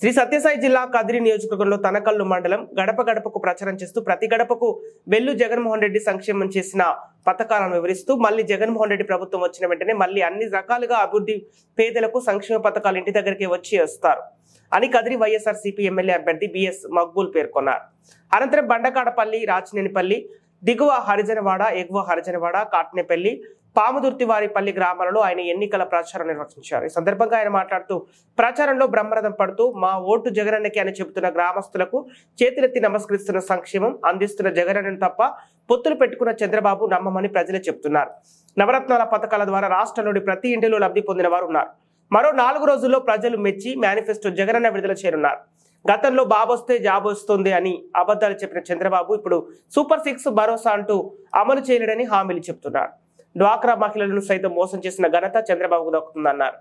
శ్రీ సత్యసాయి జిల్లా కదిరి నియోజకవర్గంలో తనకల్లు మండలం గడప గడపకు ప్రచారం చేస్తూ ప్రతి గడపకు వెల్లు జగన్మోహన్ రెడ్డి సంక్షేమం చేసిన పథకాలను వివరిస్తూ మళ్ళీ జగన్మోహన్ రెడ్డి ప్రభుత్వం వచ్చిన వెంటనే మళ్ళీ అన్ని రకాలుగా అభివృద్ధి పేదలకు సంక్షేమ పథకాలు ఇంటి దగ్గరికి వస్తారు అని కదిరి వైఎస్ఆర్సీపీ ఎమ్మెల్యే అభ్యర్థి బిఎస్ మక్బూల్ పేర్కొన్నారు. అనంతరం బండకాడపల్లి, రాచినేనిపల్లి, దిగువ హరిజనవాడ, ఎగువ హరిజనవాడ, కాట్నేపల్లి, పాముదుర్తివారిపల్లి గ్రామాలలో ఆయన ఎన్నికల ప్రచారం నిర్వహించారు. ఈ సందర్భంగా ఆయన మాట్లాడుతూ ప్రచారంలో బ్రహ్మరథం పడుతూ మా ఓటు జగనన్నకి అని చెబుతున్న గ్రామస్తులకు చేతులెత్తి నమస్కరిస్తున్న సంక్షేమం అందిస్తున్న జగనన్నను తప్ప పొత్తులు పెట్టుకున్న చంద్రబాబు నమ్మమని ప్రజలే చెబుతున్నారు. నవరత్నాల పథకాల ద్వారా రాష్ట్రంలోని ప్రతి ఇంటిలో లబ్ధి పొందిన వారు ఉన్నారు. మరో 4 రోజుల్లో ప్రజలు మెచ్చి మేనిఫెస్టో జగనన్న విడుదల చేయనున్నారు. గతంలో బాబొస్తే జాబ్ వస్తుంది అని అబద్ధాలు చెప్పిన చంద్రబాబు ఇప్పుడు సూపర్ 6 భరోసా అంటూ అమలు చేయలేడని హామీలు చెబుతున్నారు. డ్వాక్రా మహిళలను సైతం మోసం చేసిన ఘనత చంద్రబాబుకు దక్కుతుందన్నారు.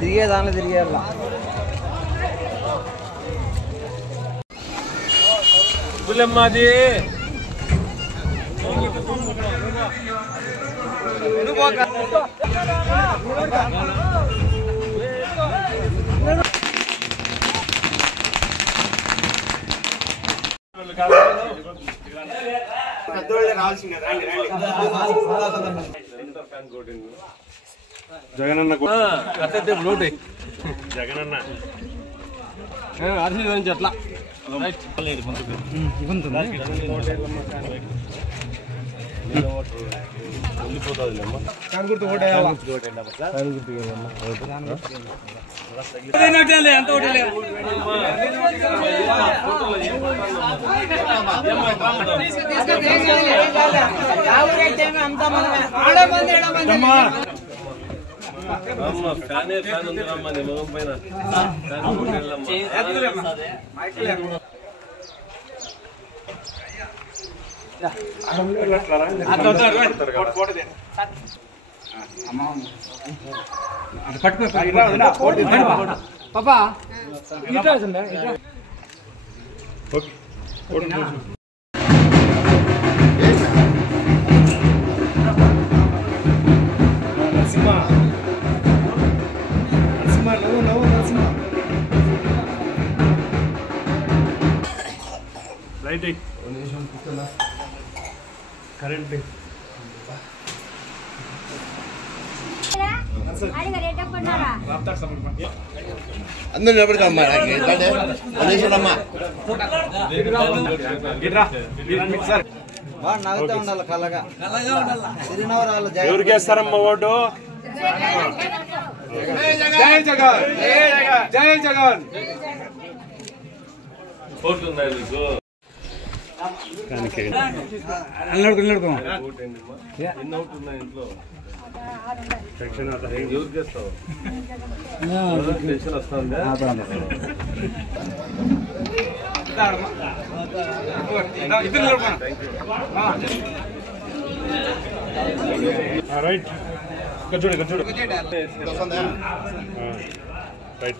తిరిగే దాంట్లో తిరిగే మాది జగనన్న జగనన్న ఆశీర్వదించి అట్లా ఫ్యానే ఫ్యాన్ ఉంది రమ్మా నీ ముఖం పైన పాపా లైట్ కరెంట్ అందరూ నిలబడమ్మా నవ్వుతా ఉండాలి కలగా సిరినవరాలు ఎవరికేస్తారమ్మా ఓటు? జై జగన్, జై జగన్. ఓట్లు ఉన్నాయి మీకు? ఎన్ని అవుట్ ఉన్నాయి ఇంట్లో? ఎవరికి చేస్తావు? టెన్షన్ వస్తుందా? రైట్ చూడు రైట్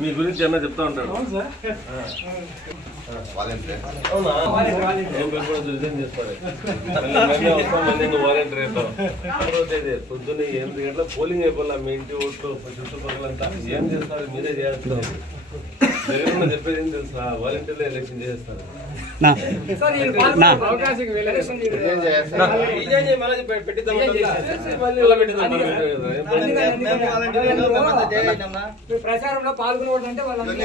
మీ గురించి ఏమైనా చెప్తా ఉంటాడు. రిజైన్ చేస్తారు వాలంటీర్ పొద్దున్న 8 గంటల పోలింగ్ అయిపోలే. మీ ఇంటి ఓట్లు చుట్టుపక్కలంతా ఏం చేస్తారు? మీరే చేస్తారు. జగన్ చెప్పేది ఏం తెలుసా, వాలంటీర్లు ఎలక్షన్ చేస్తారు. ప్రచారంలో పాల్గొనవద్దంటే వాళ్ళందరూ